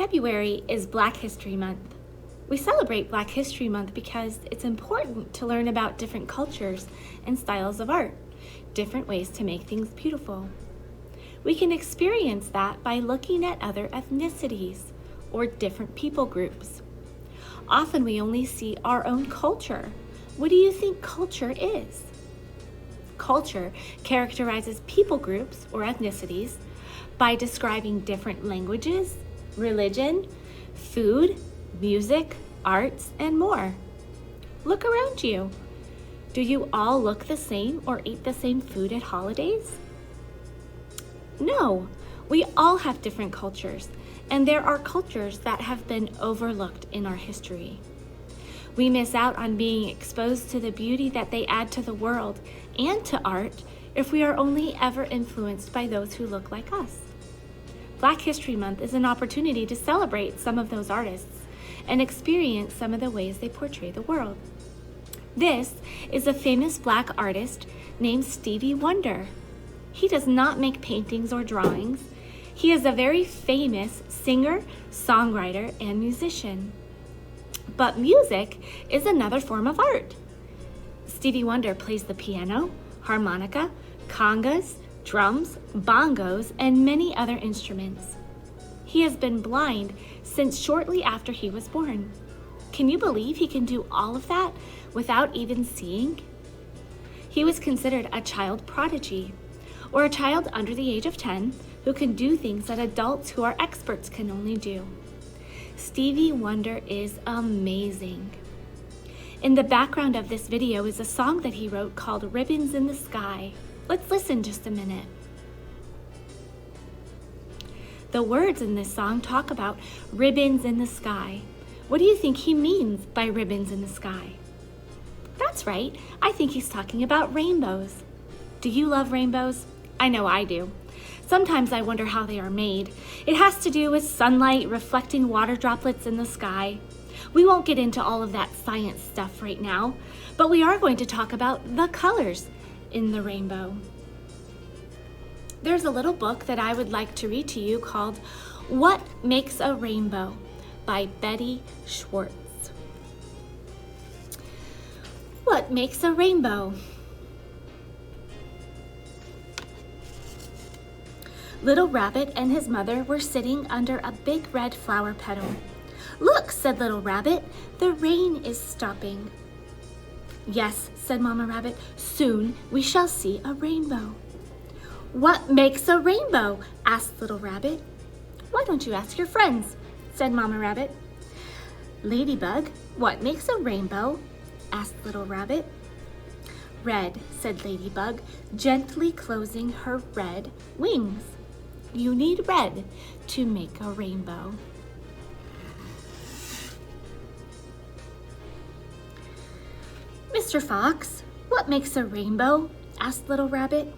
February is Black History Month. We celebrate Black History Month because it's important to learn about different cultures and styles of art, different ways to make things beautiful. We can experience that by looking at other ethnicities or different people groups. Often we only see our own culture. What do you think culture is? Culture characterizes people groups or ethnicities by describing different languages, religion, food, music, arts, and more. Look around you. Do you all look the same or eat the same food at holidays? No, we all have different cultures, and there are cultures that have been overlooked in our history. We miss out on being exposed to the beauty that they add to the world and to art if we are only ever influenced by those who look like us. Black History Month is an opportunity to celebrate some of those artists and experience some of the ways they portray the world. This is a famous Black artist named Stevie Wonder. He does not make paintings or drawings. He is a very famous singer, songwriter, and musician. But music is another form of art. Stevie Wonder plays the piano, harmonica, congas, drums, bongos, and many other instruments. He has been blind since shortly after he was born. Can you believe he can do all of that without even seeing? He was considered a child prodigy, or a child under the age of 10 who can do things that adults who are experts can only do. Stevie Wonder is amazing. In the background of this video is a song that he wrote called Ribbons in the Sky. Let's listen just a minute. The words in this song talk about ribbons in the sky. What do you think he means by ribbons in the sky? That's right, I think he's talking about rainbows. Do you love rainbows? I know I do. Sometimes I wonder how they are made. It has to do with sunlight reflecting water droplets in the sky. We won't get into all of that science stuff right now, but we are going to talk about the colors in the rainbow. There's a little book that I would like to read to you called What Makes a Rainbow by Betty Schwartz. What makes a rainbow? Little Rabbit and his mother were sitting under a big red flower petal. "Look," said Little Rabbit, "the rain is stopping." "Yes," said Mama Rabbit, "soon we shall see a rainbow." "What makes a rainbow?" asked Little Rabbit. "Why don't you ask your friends?" said Mama Rabbit. "Ladybug, what makes a rainbow?" asked Little Rabbit. "Red," said Ladybug, gently closing her red wings. You need red to make a rainbow. "Mr. Fox, what makes a rainbow?" asked Little Rabbit.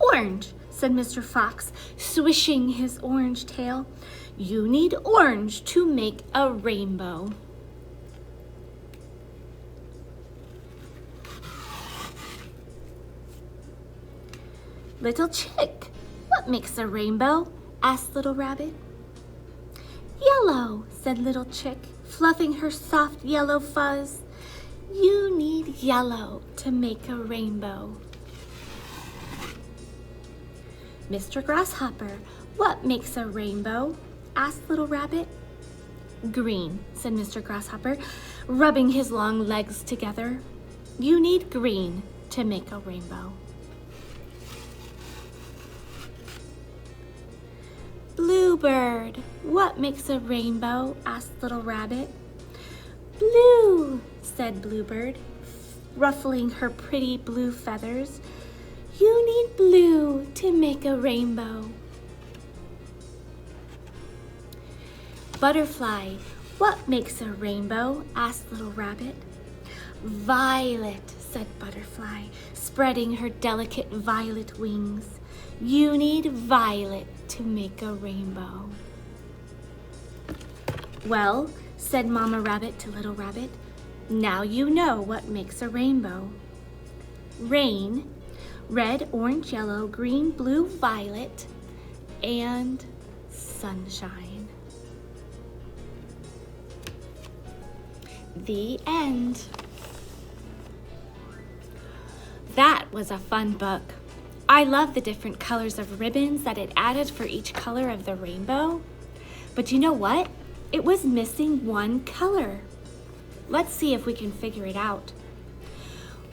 "Orange," said Mr. Fox, swishing his orange tail. You need orange to make a rainbow. "Little Chick, what makes a rainbow?" asked Little Rabbit. "Yellow," said Little Chick, fluffing her soft yellow fuzz. You need yellow to make a rainbow. "Mr. Grasshopper, what makes a rainbow?" asked Little Rabbit. "Green," said Mr. Grasshopper, rubbing his long legs together. You need green to make a rainbow. "Bluebird, what makes a rainbow?" asked Little Rabbit. "Blue," said Bluebird, ruffling her pretty blue feathers. You need blue to make a rainbow. "Butterfly, what makes a rainbow?" asked Little Rabbit. "Violet," said Butterfly, spreading her delicate violet wings. You need violet to make a rainbow. "Well," said Mama Rabbit to Little Rabbit, "now you know what makes a rainbow. Rain, red, orange, yellow, green, blue, violet, and sunshine." The end. That was a fun book. I love the different colors of ribbons that it added for each color of the rainbow. But you know what? It was missing one color. Let's see if we can figure it out.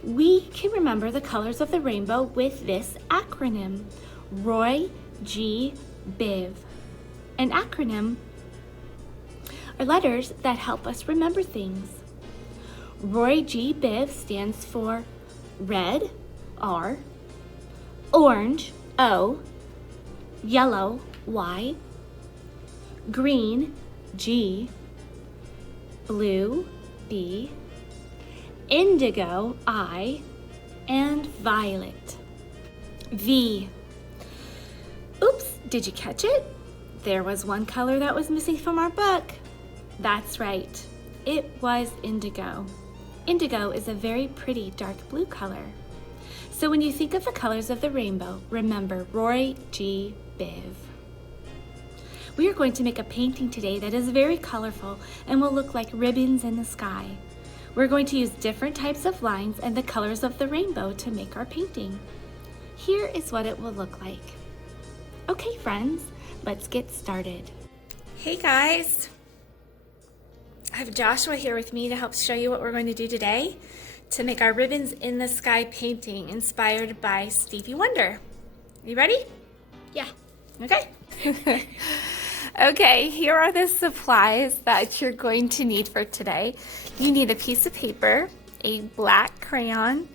We can remember the colors of the rainbow with this acronym, Roy G. Biv. An acronym are letters that help us remember things. Roy G. Biv stands for red, R, orange, O, yellow, Y, green, G, blue, B, indigo, I, and violet, V. Oops, did you catch it? There was one color that was missing from our book. That's right, it was indigo. Indigo is a very pretty dark blue color. So when you think of the colors of the rainbow, remember Roy G. Biv. We are going to make a painting today that is very colorful and will look like ribbons in the sky. We're going to use different types of lines and the colors of the rainbow to make our painting. Here is what it will look like. Okay, friends, let's get started. Hey guys, I have Joshua here with me to help show you what we're going to do today to make our ribbons in the sky painting inspired by Stevie Wonder. You ready? Yeah. Okay. Okay, here are the supplies that you're going to need for today. You need a piece of paper, a black crayon,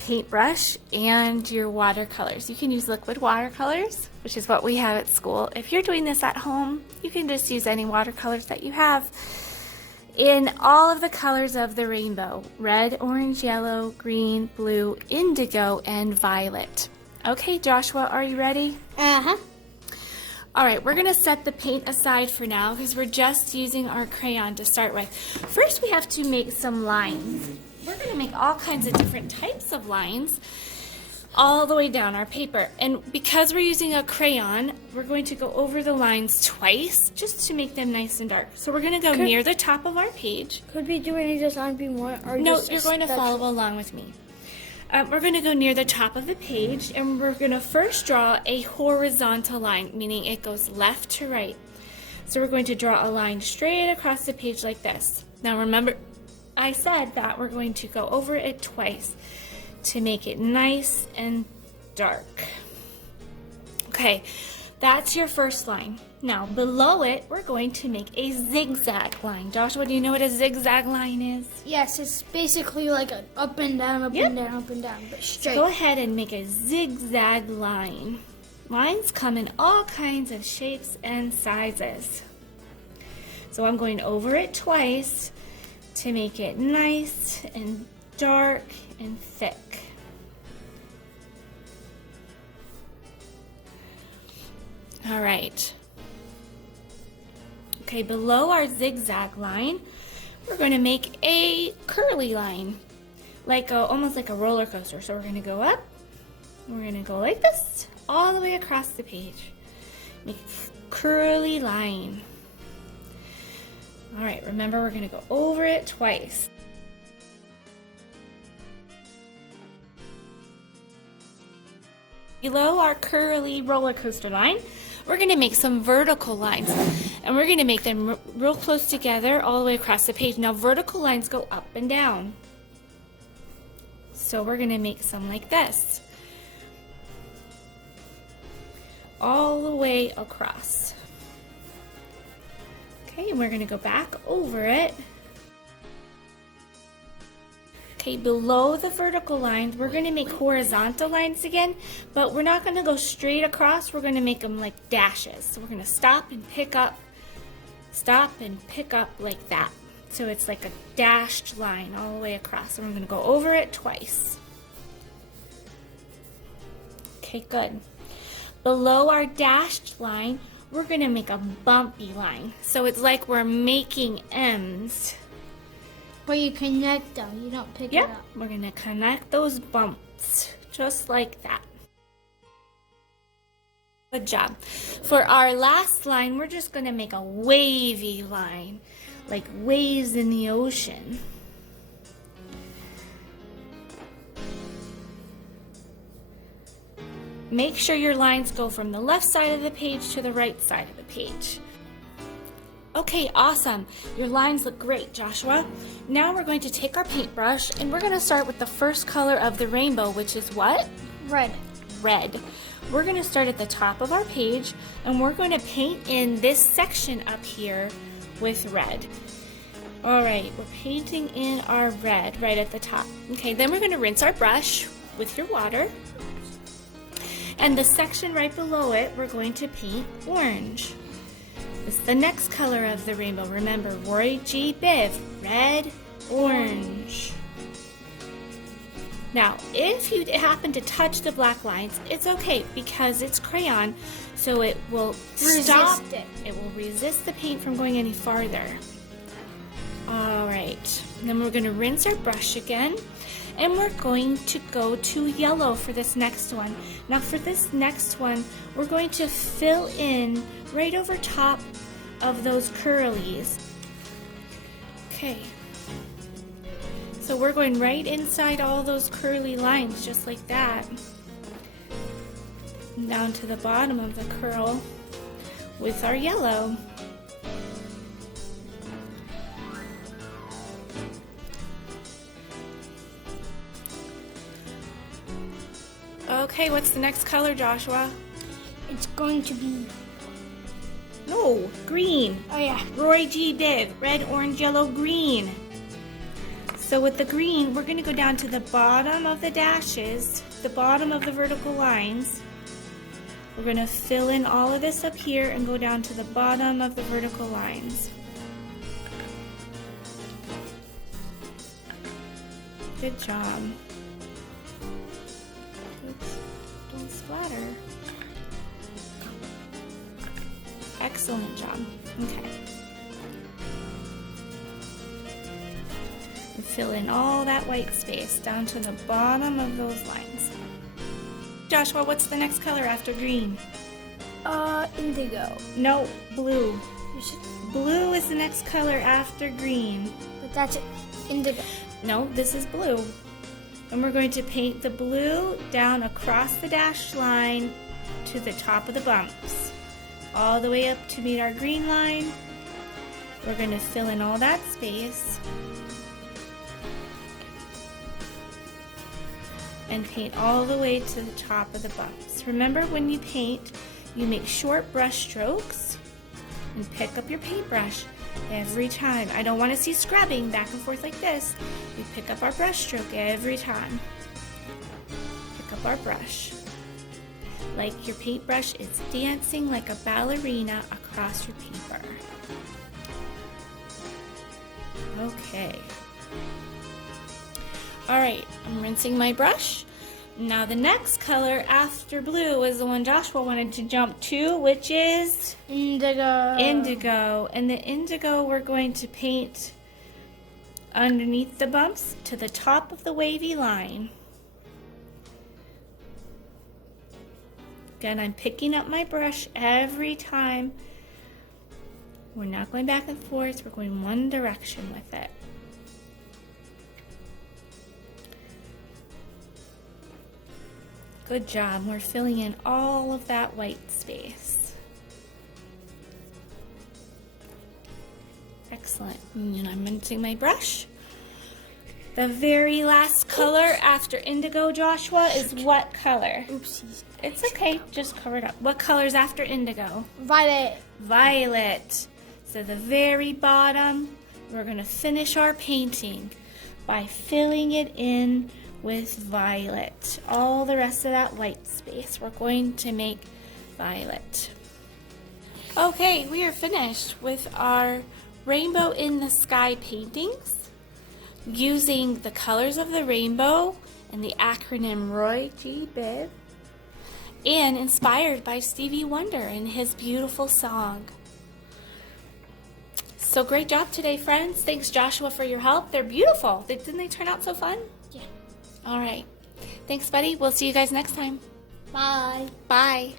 paintbrush, and your watercolors. You can use liquid watercolors, which is what we have at school. If you're doing this at home, you can just use any watercolors that you have in all of the colors of the rainbow: red, orange, yellow, green, blue, indigo, and violet. Okay, Joshua, are you ready? Uh-huh. All right, we're gonna set the paint aside for now because we're just using our crayon to start with. First, we have to make some lines. We're gonna make all kinds of different types of lines all the way down our paper. And because we're using a crayon, we're going to go over the lines twice just to make them nice and dark. So we're gonna go near the top of our page. Could we do any of this on be more? Or No, just you're going to follow along with me. We're going to go near the top of the page, and we're going to first draw a horizontal line, meaning it goes left to right. So we're going to draw a line straight across the page like this. Now remember, I said that we're going to go over it twice to make it nice and dark. Okay, that's your first line. Now below it, we're going to make a zigzag line. Joshua, do you know what a zigzag line is? Yes, it's basically like an up and down, up and down, up and down, but straight. Go ahead and make a zigzag line. Lines come in all kinds of shapes and sizes. So I'm going over it twice to make it nice and dark and thick. All right. Okay, below our zigzag line, we're going to make a curly line, almost like a roller coaster. So we're going to go up, we're going to go like this, all the way across the page. Make a curly line. All right, remember we're going to go over it twice. Below our curly roller coaster line, we're going to make some vertical lines, and we're going to make them real close together all the way across the page. Now vertical lines go up and down, so we're going to make some like this all the way across. Okay, and we're going to go back over it. Okay, below the vertical lines, we're going to make horizontal lines again, but we're not going to go straight across. We're going to make them like dashes. So we're going to stop and pick up like that. So it's like a dashed line all the way across. And we're going to go over it twice. Okay, good. Below our dashed line, we're going to make a bumpy line. So it's like we're making M's. But you connect them, you don't pick it up. We're going to connect those bumps, just like that. Good job. For our last line, we're just going to make a wavy line, like waves in the ocean. Make sure your lines go from the left side of the page to the right side of the page. Okay, awesome. Your lines look great, Joshua. Now we're going to take our paintbrush and we're going to start with the first color of the rainbow, which is what? Red. Red. We're going to start at the top of our page and we're going to paint in this section up here with red. All right, we're painting in our red right at the top. Okay, then we're going to rinse our brush with your water. And the section right below it, we're going to paint orange. This is the next color of the rainbow. Remember, Roy G. Biv, red, orange. Now, if you happen to touch the black lines, it's okay because it's crayon, so it will stop. It will resist the paint from going any farther. All right, then we're going to rinse our brush again. And we're going to go to yellow for this next one. Now for this next one, we're going to fill in right over top of those curlies. Okay. So we're going right inside all those curly lines, just like that. And down to the bottom of the curl with our yellow. Okay, what's the next color, Joshua? It's going to be... No, green. Oh, yeah. Roy G. Biv, red, orange, yellow, green. So with the green, we're going to go down to the bottom of the dashes, the bottom of the vertical lines. We're going to fill in all of this up here and go down to the bottom of the vertical lines. Good job. Don't splatter. Excellent job. Okay. And fill in all that white space down to the bottom of those lines. Joshua, what's the next color after green? Indigo. No, blue. You should... Blue is the next color after green. But that's indigo. No, this is blue. And we're going to paint the blue down across the dashed line to the top of the bumps. All the way up to meet our green line. We're going to fill in all that space. And paint all the way to the top of the bumps. Remember, when you paint, you make short brush strokes and pick up your paintbrush every time. I don't want to see scrubbing back and forth like this. We pick up our brush stroke every time. Pick up our brush. Like your paintbrush is dancing like a ballerina across your paper. Okay. Alright, I'm rinsing my brush. Now the next color after blue is the one Joshua wanted to jump to, which is indigo. Indigo. And the indigo we're going to paint underneath the bumps to the top of the wavy line. Again, I'm picking up my brush every time. We're not going back and forth, we're going one direction with it. Good job. We're filling in all of that white space. Excellent. And I'm rinsing my brush. The very last color after indigo, Joshua, is what color? Oopsies. It's okay. Just cover it up. What color's after indigo? Violet. Violet. So the very bottom, we're going to finish our painting by filling it in with violet. All the rest of that white space, we're going to make violet. Okay, we are finished with our rainbow in the sky paintings using the colors of the rainbow and the acronym Roy G. Biv, and inspired by Stevie Wonder and his beautiful song. So great job today, friends. Thanks, Joshua, for your help. They're beautiful. Didn't they turn out so fun? Yeah. All right. Thanks, buddy. We'll see you guys next time. Bye. Bye.